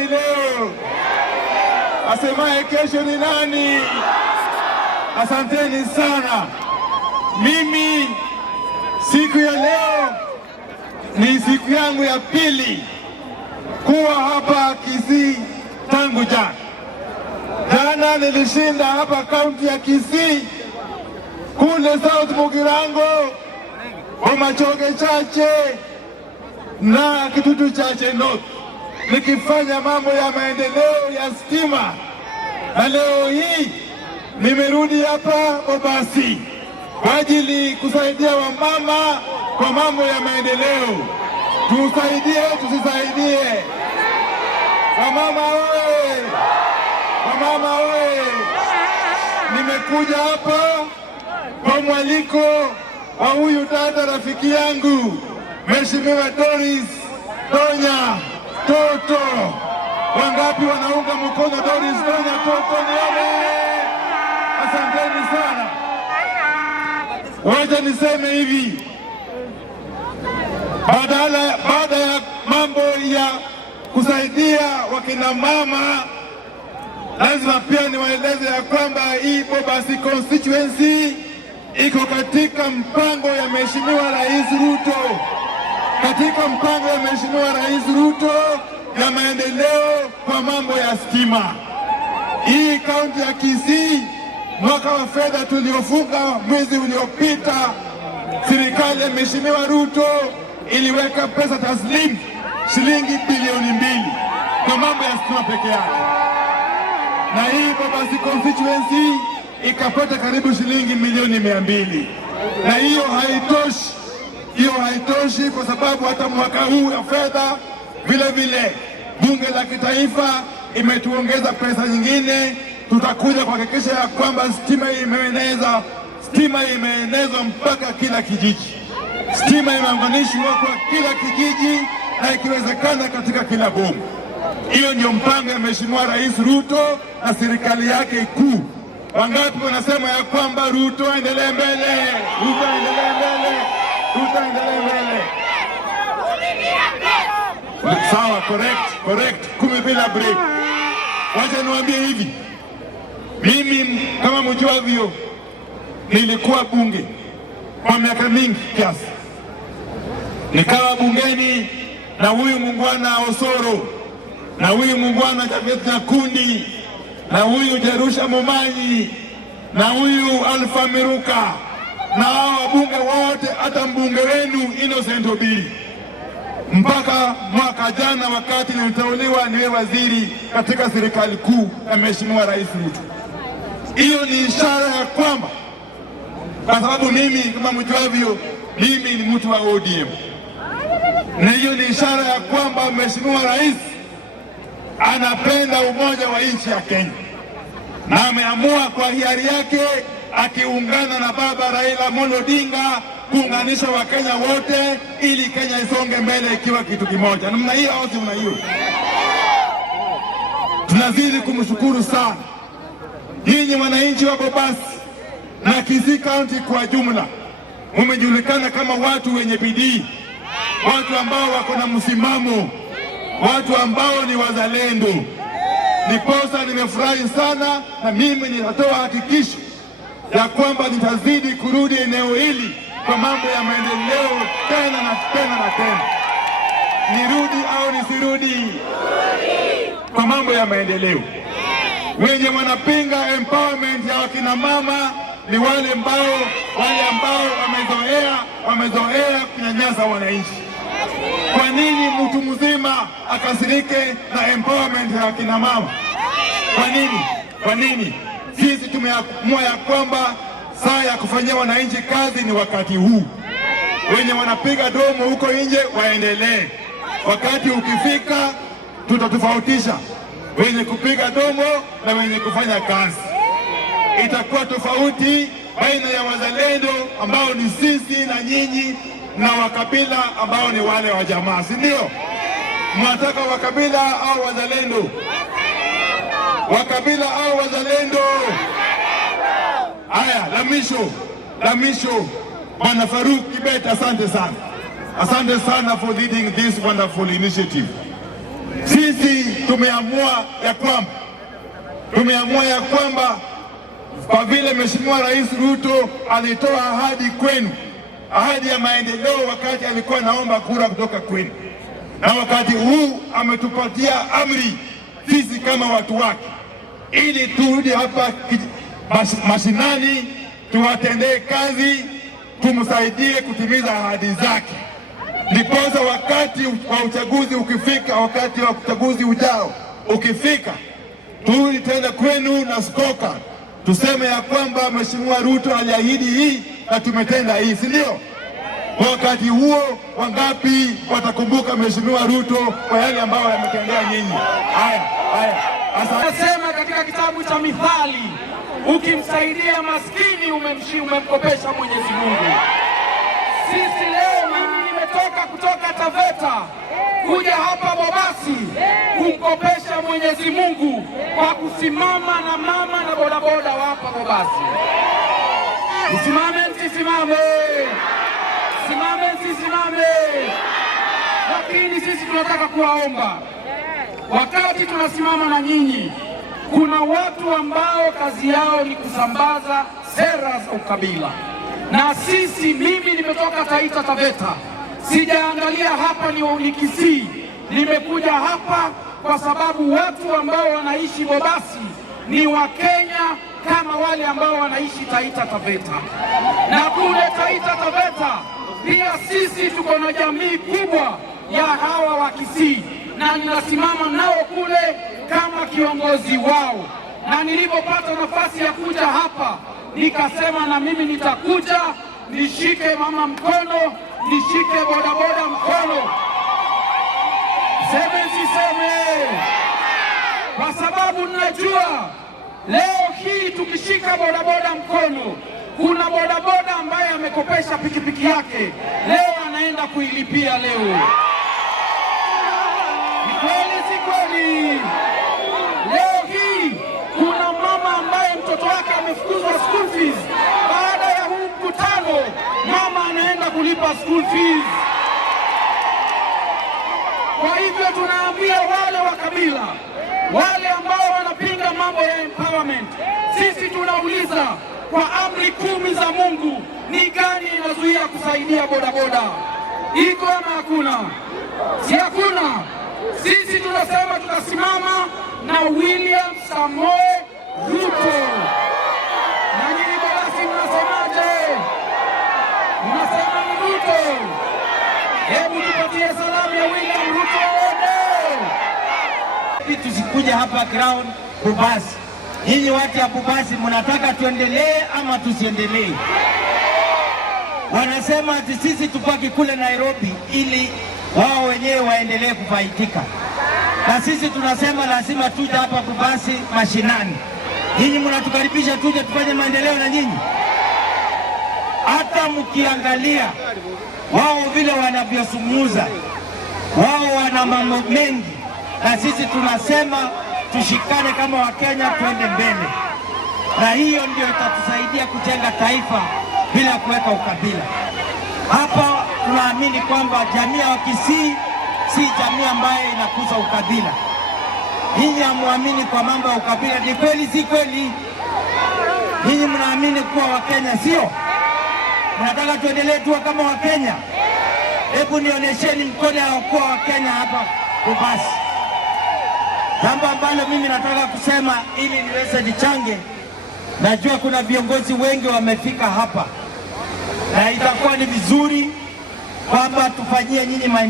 asemi leo? Asemaye kesho ni nani? Asanteni sana. Mimi siku ya leo ni siku yangu ya pili kuwa hapa Kisii tangu jana. Jana nilishinda hapa kaunti ya Kisii kule South Mugirango, Bomachoge chache na Kitutu chache North, nikifanya mambo ya maendeleo ya stima, na leo hii nimerudi hapa Bobasi kwa ajili kusaidia wamama kwa mambo ya maendeleo. Tusaidie, tusisaidie? Wamama oye! Wamama oye! Nimekuja hapa kwa mwaliko wa huyu dada rafiki yangu Mheshimiwa Doris Donya Toto. Wangapi wanaunga mkono Doris Donya Toto? Nione. Asanteni sana. Wacha niseme hivi, baada ya mambo ya kusaidia wakina mama, lazima pia niwaeleze ya kwamba hii Bobasi constituency iko katika mpango ya Mheshimiwa Rais Ruto, katika mpango ya Mheshimiwa Rais Ruto ya maendeleo kwa mambo ya stima. Hii kaunti ya Kisii, mwaka wa fedha tuliofunga mwezi uliopita, serikali ya Mheshimiwa Ruto iliweka pesa taslimu shilingi bilioni 2 kwa mambo ya stima peke yake, na hii Bobasi constituency ikapata karibu shilingi milioni 200. Na hiyo haitoshi, kwa sababu hata mwaka huu ya fedha vile vile bunge la kitaifa imetuongeza pesa nyingine. Tutakuja kuhakikisha ya kwamba stima imeenezwa mpaka kila kijiji, stima imeunganishwa kwa kila kijiji na ikiwezekana katika kila boma. Hiyo ndio mpango ya Mheshimiwa Rais Ruto na serikali yake kuu. Wangapi wanasema ya kwamba Ruto endelee mbele? Ruto endelee mbele? Ruto endelee mbele? Sawa, correct. 10 bila break. Wacha niwaambie hivi, mimi kama mjuavyo nilikuwa bunge kwa miaka mingi kiasi. Nikawa bungeni na huyu muungwana Osoro, na huyu muungwana Javeth Nyakundi, na huyu Jerusha Momanyi, na huyu Alfa Miruka, na hao wabunge wote, hata mbunge wenu Innocent Obiri, mpaka mwaka jana wakati niliteuliwa niwe waziri katika serikali kuu ya Mheshimiwa Rais Ruto. Hiyo ni ishara ya kwamba, kwa sababu mimi kama mjuavyo, mimi ni mtu wa ODM, na hiyo ni ishara ya kwamba Mheshimiwa Rais anapenda umoja wa nchi ya Kenya, na ameamua kwa hiari yake akiungana na baba Raila Amolo Odinga kuunganisha Wakenya wote ili Kenya isonge mbele ikiwa kitu kimoja. Namna hiyo au si namna hiyo? Tunazidi kumshukuru sana nyinyi wananchi wa Bobasi na Kisii County kwa jumla. Mumejulikana kama watu wenye bidii, watu ambao wako na msimamo, watu ambao ni wazalendo. Niposa nimefurahi sana, na mimi ninatoa hakikisho ya kwamba nitazidi kurudi eneo hili kwa mambo ya maendeleo tena na tena na tena. Nirudi au nisirudi kwa mambo ya maendeleo? Wenye wanapinga empowerment ya wakina mama ni wale ambao wamezoea kunyanyasa wananchi. Kwa nini mtu mzima akasirike na empowerment ya wakina mama? Kwa nini? Sisi tumeamua ya kwamba saa ya kufanyia wananchi kazi ni wakati huu. Wenye wanapiga domo huko nje waendelee. Wakati ukifika tutatofautisha wenye kupiga domo na wenye kufanya kazi. Itakuwa tofauti baina ya wazalendo ambao ni sisi na nyinyi, na wakabila ambao ni wale wa jamaa, si ndio? Mnataka wakabila au wazalendo? Wakabila au wazalendo? Haya, la mwisho Bwana Faruk Kibet, asante sana for leading this wonderful initiative. Sisi tumeamua ya kwamba kwa vile Mheshimiwa Rais Ruto alitoa ahadi kwenu, ahadi ya maendeleo wakati alikuwa anaomba kura kutoka kwenu, na wakati huu ametupatia amri sisi kama watu wake, ili turudi hapa mashinani tuwatendee kazi, tumsaidie kutimiza ahadi zake. Ndiposa wakati wa uchaguzi ukifika, wakati wa uchaguzi ujao ukifika, turudi tena kwenu na scorecard, tuseme ya kwamba Mheshimiwa Ruto aliahidi hii na tumetenda hii, si ndio? Wakati huo wangapi watakumbuka Mheshimiwa Ruto kwa yale ambayo yametendea nyinyi? Haya. Anasema katika kitabu cha Mithali, ukimsaidia maskini umemkopesha Mwenyezi Mungu. Sisi leo, mimi nimetoka kutoka Taveta kuja hapa Bobasi kumkopesha Mwenyezi Mungu kwa kusimama na mama na bodaboda wa hapa Bobasi. Usimame msisimame, simame msisimame. Lakini sisi tunataka kuwaomba, wakati tunasimama na nyinyi, kuna watu ambao kazi yao ni kusambaza sera za ukabila. Na sisi, mimi nimetoka Taita Taveta, sijaangalia hapa ni Kisii. Nimekuja hapa kwa sababu watu ambao wanaishi Bobasi ni Wakenya kama wale ambao wanaishi Taita Taveta. Na kule Taita Taveta pia sisi tuko na jamii kubwa ya hawa wa Kisii, na ninasimama nao kule kama kiongozi wao. Na nilipopata nafasi ya kuja hapa, nikasema na mimi nitakuja nishike mama mkono, nishike bodaboda mkono. Siseme, kwa sababu ninajua leo hii tukishika bodaboda mkono, kuna bodaboda ambaye amekopesha pikipiki yake, leo anaenda kuilipia leo. Ni kweli si kweli? Leo hii kuna mama ambaye mtoto wake amefukuzwa school fees. Baada ya huu mkutano, mama anaenda kulipa school fees. Kwa hivyo tunaambia wale wa kabila, wale ambao wanapinga mambo ya empowerment, sisi tunauliza, kwa amri 10 za Mungu, ni gani inazuia kusaidia bodaboda? Iko ama hakuna? Si hakuna. Sisi tunasema tutasimama na William Samoei Ruto. Na nyinyi Bobasi mnasemaje? Mnasema ni Ruto. Hebu tupatie salamu ya William Ruto. Tusikuja hapa ground Bobasi. Nyinyi watu ya Bobasi mnataka tuendelee ama tusiendelee? Wanasema ati sisi tupaki kule Nairobi ili wao wenyewe waendelee kufaidika. Na sisi tunasema lazima tuje hapa Bobasi mashinani. Nyinyi mnatukaribisha tuje tufanye maendeleo na nyinyi? Hata mkiangalia wao vile wanavyosumuza, wao wana mambo mengi, na sisi tunasema tushikane kama Wakenya tuende mbele. Na hiyo ndio itatusaidia kujenga taifa bila kuweka ukabila. Hapa tunaamini kwamba jamii ya Kisii si jamii ambayo inakuza ukabila. Nyinyi hamuamini kwa mambo ya ukabila, ni kweli si kweli? Nyinyi mnaamini kuwa Wakenya, sio? Mnataka tuendelee tu kama Wakenya? Hebu nionyesheni mkono wa kuwa Wakenya hapa Bobasi. Jambo ambalo mimi nataka kusema ili niweze nichange, najua kuna viongozi wengi wamefika hapa, na itakuwa ni vizuri kwamba tufanyie nyinyi